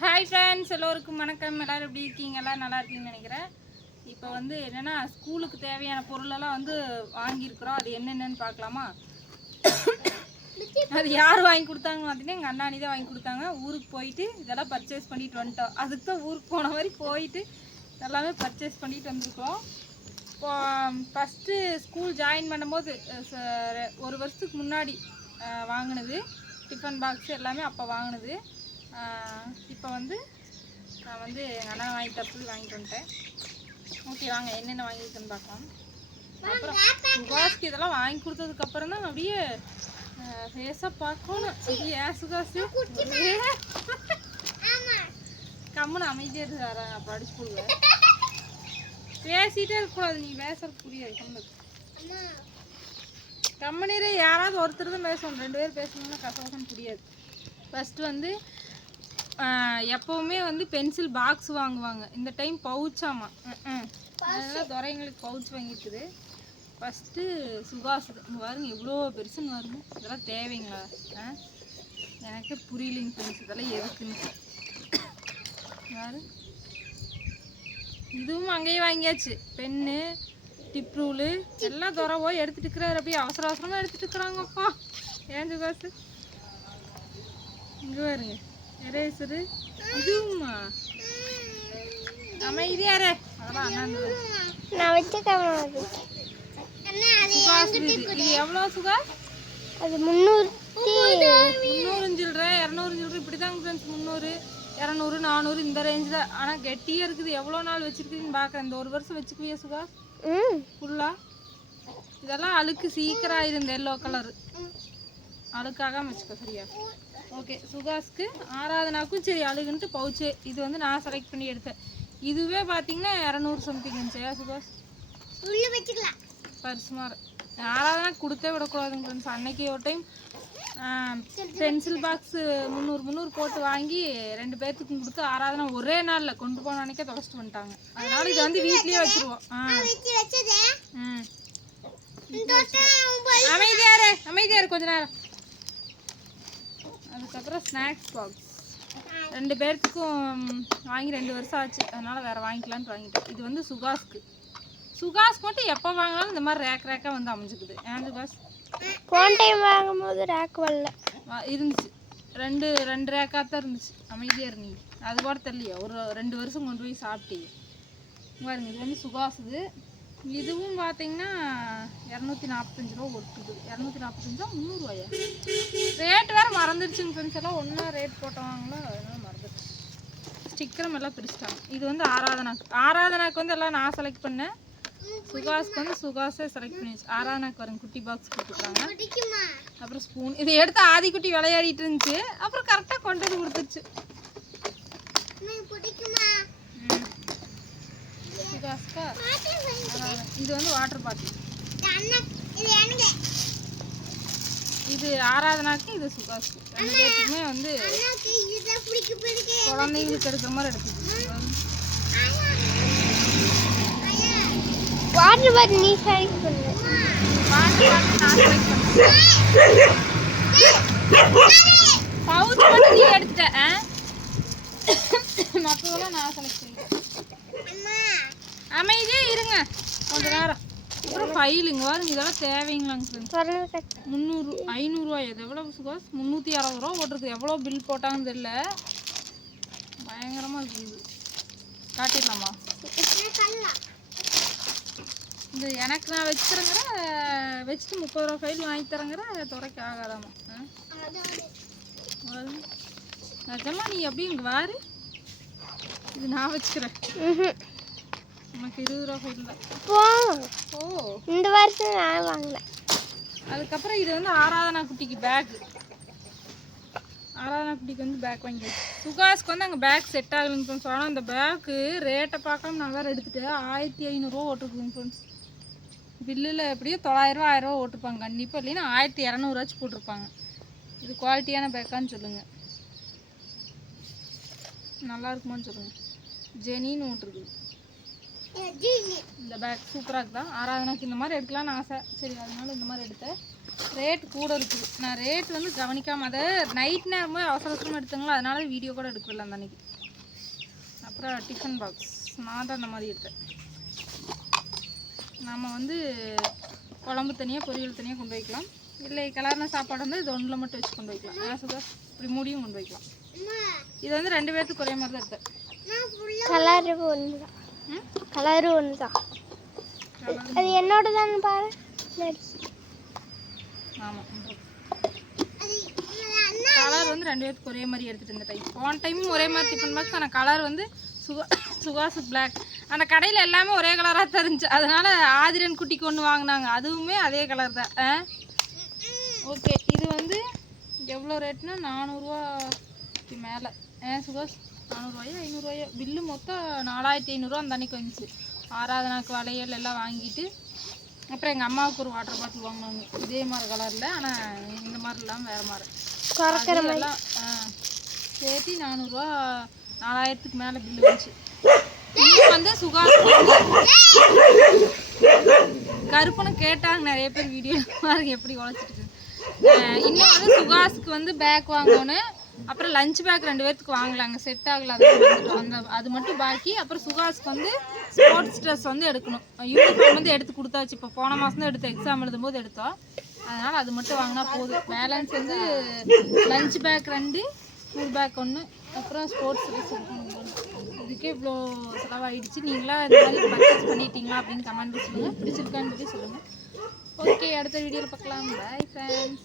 Hi friends, எல்லோருக்கும் வணக்கம். எல்லோரும் எப்படி இருக்கீங்க? எல்லாம் நல்லா இருக்கீங்கன்னு நினைக்கிறேன். இப்போ வந்து என்னென்னா ஸ்கூலுக்கு தேவையான பொருளெல்லாம் வந்து வாங்கியிருக்கிறோம். அது என்னென்னு பார்க்கலாமா? அது யார் வாங்கி கொடுத்தாங்க பார்த்தீங்கன்னா எங்கள் அண்ணாணி தான் வாங்கி கொடுத்தாங்க. ஊருக்கு போயிட்டு இதெல்லாம் பர்ச்சேஸ் பண்ணிட்டு வந்துட்டோம். அதுக்கு தான் ஊருக்கு போன மாதிரி போயிட்டு எல்லாமே பர்ச்சேஸ் பண்ணிட்டு வந்திருக்கோம். இப்போ ஃபஸ்ட்டு ஸ்கூல் ஜாயின் பண்ணும்போது ஒரு வருஷத்துக்கு முன்னாடி வாங்கினது டிஃபன் பாக்ஸ் எல்லாமே அப்போ வாங்கினது. இப்போ வந்து நான் வந்து எங்கள் அண்ணா வாங்கி தப்பு வாங்கிட்டு வந்துட்டேன். ஓகே, வாங்க என்னென்ன வாங்கியிருக்குன்னு பார்க்கலாம். அப்புறம் சுகாஸ்க்கு இதெல்லாம் வாங்கி கொடுத்ததுக்கப்புறம் தான் அப்படியே ஃபேஸாக பார்க்கணும். ஏன் சுகாசு கம்முன்னு அமைதியாக இருக்காரா? அப்போ அடிச்சு போடுவேன். பேசிகிட்டே இருக்கக்கூடாது, நீ பேசுறது புரியாது. கம்மனீரே யாராவது ஒருத்தர் தான் பேசணும், 2 பேர் பேசணும்னா கசகசன்னு புரியாது. ஃபஸ்ட்டு வந்து எப்போவுமே வந்து பென்சில் பாக்ஸ் வாங்குவாங்க. இந்த டைம் பவுச்சாமா, அதனால் துறைங்களுக்கு பவுச் வாங்கியிருக்குது. ஃபஸ்ட்டு சுகாஸ் இங்கே பாருங்க எவ்வளோ பெருசுன்னு வருங்க. இதெல்லாம் தேவைங்களா? எனக்கு புரியலைங்க ஃப்ரெண்ட்ஸ், இதெல்லாம் எதுக்குன்னு யாரு. இதுவும் அங்கேயே வாங்கியாச்சு. பென்னு, டிப் ரூலு எல்லாம் துறவோ எடுத்துட்டு இருக்கிறாரு. அப்படியே அவசர அவசரமாக எடுத்துட்டு இருக்கிறாங்கப்பா. ஏன் சுகாசு இங்கே பாருங்க, எரேசரு இதுவுமா அமைதியாரே. அதெல்லாம் அண்ணாந்து சுகாஸ் இது எவ்வளோ சுகாஸ்? அது 300 சில்லற 200 சில்லற இப்படி தாங்க ஃப்ரெண்ட்ஸ். 300 200 400 இந்த ரேஞ்ச் தான். ஆனால் கெட்டியாக இருக்குது. எவ்வளோ நாள் வச்சுருக்குதுன்னு பார்க்குறேன். இந்த ஒரு வருஷம் வச்சுக்குவியா சுகாஸ் ஃபுல்லாக? இதெல்லாம் அழுக்கு சீக்கிரம் ஆயிரும். இந்த எல்லோ கலரு அழுக்காகாமல் வச்சுக்கோ சரியா? ஓகே, சுகாஸ்க்கு ஆராதனாக்கும் சரி அழுகுன்ட்டு பவுச்சு. இது வந்து நான் செலக்ட் பண்ணி எடுத்தேன். இதுவே பார்த்தீங்கன்னா 200 சம்திங் இருந்துச்சா சுகாஸ்? பர்சுமார் ஆராதனாக்கு கொடுத்தே விடக்கூடாதுங்க ஃப்ரெண்ட்ஸ். அன்னைக்கு ஒரு டைம் பென்சில் பாக்ஸு 300 போட்டு வாங்கி 2 பேர்த்துக்கும் கொடுத்து ஆராதனா ஒரே நாளில் கொண்டு போன அன்னைக்கே தொலைச்சிட்டு வந்துட்டாங்க. அதனால இது வந்து வீட்லேயே வச்சுருவோம். அமைதியாரு கொஞ்ச நேரம். அதுக்கப்புறம் ஸ்நாக்ஸ் பாக்ஸ் 2 பேர்த்துக்கும் வாங்கி 2 வருஷம் ஆச்சு. அதனால் வேறு வாங்கிக்கலான்ட்டு வாங்கிட்டேன். இது வந்து சுகாஸ் மட்டும் எப்போ வாங்கினாலும் இந்த மாதிரி ரேக்காக வந்து அமைஞ்சுக்குது. ஏன் சுகாஸ்? போன டைம் வாங்கும்போது ரேக் வரல இருந்துச்சு. 2 ரேக்காக தான் இருந்துச்சு. அமைதியாக இருந்தீங்க. அது கூட தெரியலையா? ஒரு 2 வருஷம் கொண்டு போய் சாப்பிட்டீங்க பாருங்க. இது வந்து சுகாஸ். இதுவும் பார்த்தீங்கன்னா 245 ரூபா ஒட்டுது. 245 300 ரூபாயா? ரேட் வேறு மறந்துடுச்சுங்க ஃப்ரெண்ட்ஸ். எல்லாம் ஒன்றா ரேட் போட்டவாங்களோ, அதனால மறந்துடுச்சு. ஸ்டிக்கரும் எல்லாம் பிரிச்சிட்டாங்க. இது வந்து ஆராதனாக்கு வந்து எல்லாம் நான் செலக்ட் பண்ணேன். சுகாஸ்க்கு வந்து சுகாஸே செலக்ட் பண்ணிடுச்சு. ஆராதனாக்கு வரங்க குட்டி பாக்ஸ் கொடுத்துருக்காங்க. அப்புறம் ஸ்பூன். இதை எடுத்து ஆதிக்குட்டி விளையாடிட்டு இருந்துச்சு. அப்புறம் கரெக்டாக கொண்டு வந்து கொடுத்துருச்சு. சுகாஸ்கா இது வந்து வாட்டர் பாட்டில். இது ஆராதனாக்கு, இது சுகாஸ்க்கு. 2 பேருக்குமே வந்து குழந்தைங்களுக்கு எடுக்கிற மாதிரி எடுத்துக்கிட்டு. வாட்டர் பாட்டில் நீ செலக்ட் பண்ணு. வாட்டர் பாட்டில் நான் செலக்ட் பண்ணேன். பவுச் மட்டும் நீ எடுத்துட்டேன். மற்றதெல்லாம் நான் செலக்ட் பண்ணிட்டேன். அமைதியே இருங்க கொஞ்ச நேரம். அப்புறம் ஃபைலுங்க பாருங்க. இதெல்லாம் தேவைங்களாங்க ஃப்ரெண்ட்ஸ். 300 500 ரூபாய். இது எவ்வளோ சுகாஸ்? 360 ரூபா போட்டிருக்கு. எவ்வளோ பில் போட்டாங்கன்னு தெரியல. பயங்கரமாக இருக்குது. காட்டிடலாமா? இந்த எனக்கு நான் வச்சுக்கிறேங்கிற வச்சுட்டு 30 ரூபா ஃபைல் வாங்கி தரேங்கிற துறைக்கு ஆகாதாமா? அதெல்லாம் நீ எப்படி இங்கே வாரு. இது நான் வச்சுக்கிறேன். உனக்கு 20 ரூபா ஃபைல் தான். ஓ, இந்த வருஷம் நான் வாங்கல. அதுக்கப்புறம் இது வந்து ஆராதனா குட்டிக்கு பேக். ஆராதனா குட்டிக்கு வந்து பேக் வாங்கி சுகாஸ்க்கு வந்து அங்கே பேக் செட் ஆகலைன்னு சொன்னால் அந்த பேக்கு ரேட்டை பார்க்காம நான் வேறு எடுத்துகிட்டு 1500 ரூபா ஓட்டுருக்குங்க ஃப்ரெண்ட்ஸ். பில்லில் எப்படியோ 900 ரூபா 1000 ரூபா ஓட்டுருப்பாங்க கண்டிப்பாக. இல்லைன்னா 1200 போட்டிருப்பாங்க. இது குவாலிட்டியான பேக்கான்னு சொல்லுங்கள். நல்லா இருக்குமான்னு சொல்லுங்கள். ஜெனின்னு ஓட்டுருக்குது. இந்த பேக் சூப்பராக இருக்குதான். ஆராதனாக்கு இந்த மாதிரி எடுக்கலாம்னு ஆசை. சரி, அதனால இந்த மாதிரி எடுத்தேன். ரேட் கூட இருக்குது. நான் ரேட் வந்து கவனிக்காமல் அதை நைட் நேரமே அவசர அவசரமாக எடுத்தங்களோ, அதனால வீடியோ கூட எடுக்கல அந்த அன்னைக்கு. அப்புறம் டிஃபன் பாக்ஸ் நான் தான் அந்த மாதிரி எடுத்தேன். நம்ம வந்து குழம்பு தனியாக பொரியல் தனியாக கொண்டு வைக்கலாம். இல்லை கலர்ன சாப்பாடு வந்து இது ஒன்றில் மட்டும் வச்சு கொண்டு வைக்கலாம். சுதா இப்படி மூடியும் கொண்டு வைக்கலாம். இது வந்து 2 பேர்த்துக்கு ஒரே மாதிரி தான் எடுத்தேன். கலரு ஒன்று தான். கலரு ஒன்று தான். அது என்னோட தானே பாரு. ஆமாம், கலர் வந்து 2 பேர்த்துக்கு ஒரே மாதிரி எடுத்துகிட்டு இருந்த டைம். போன டைமும் ஒரே மாதிரி டிஃபன் பாக்ஸ். ஆனால் கலர் வந்து சுகாசு பிளாக். அந்த கடையில் எல்லாமே ஒரே கலராக தான் இருந்துச்சு. அதனால் ஆதிரன் குட்டிக்கு ஒன்று வாங்கினாங்க, அதுவுமே அதே கலர் தான். ஓகே, இது வந்து எவ்வளோ ரேட்னா 400 ரூபாய்க்கு மேலே. சுகாஸ் 400 ரூபாயோ 500 ரூபாயோ பில்லு மொத்தம் 4500 அந்த அன்னைக்கு வந்துச்சு. ஆராதனாக்கு வளையல் எல்லாம் வாங்கிட்டு அப்புறம் எங்கள் அம்மாவுக்கு ஒரு வாட்டர் பாட்டில் வாங்கினாங்க இதே மாதிரி கலரில். ஆனால் இந்த மாதிரி இல்லாமல் வேறு மாதிரி எல்லாம் சேர்த்து 400 ரூபா 4000க்கு மேலே பில்லு வந்துச்சு. இன்னும் வந்து சுகாஸ் கருப்புன்னு கேட்டாங்க நிறைய பேர் வீடியோ பாருங்க எப்படி உழைச்சிட்டு. இன்னும் வந்து சுகாஸுக்கு வந்து பேக் வாங்கணும். அப்புறம் லஞ்ச் பேக் 2 பேர்த்துக்கு வாங்கலாங்க, செட் ஆகல. அது மட்டும் பாக்கி. அப்புறம் சுகாஸுக்கு வந்து ஸ்போர்ட்ஸ் ட்ரெஸ் வந்து எடுக்கணும். யூனிஃபார்ம் வந்து எடுத்து கொடுத்தாச்சு. இப்போ போன மாதம் தான் எடுத்தோம், எக்ஸாம் எழுதும்போது எடுத்தோம். அதனால் அது மட்டும் வாங்கினா போதும். பேலன்ஸ் வந்து லஞ்ச் பேக் 2, ஸ்கூல் பேக் 1, அப்புறம் ஸ்போர்ட்ஸ் ட்ரெஸ் எடுக்கணும். இதுக்கே இவ்வளோ செலவாயிடுச்சு. நீங்களாம் இந்த மாதிரி பர்ச்சேஸ் பண்ணிட்டீங்களா அப்படின்னு கமெண்ட் சொல்லுங்கள். பிடிச்சிருக்கான்னு சொல்லி சொல்லுங்கள். ஓகே, அடுத்த வீடியோவில் பார்க்கலாம். Bye friends.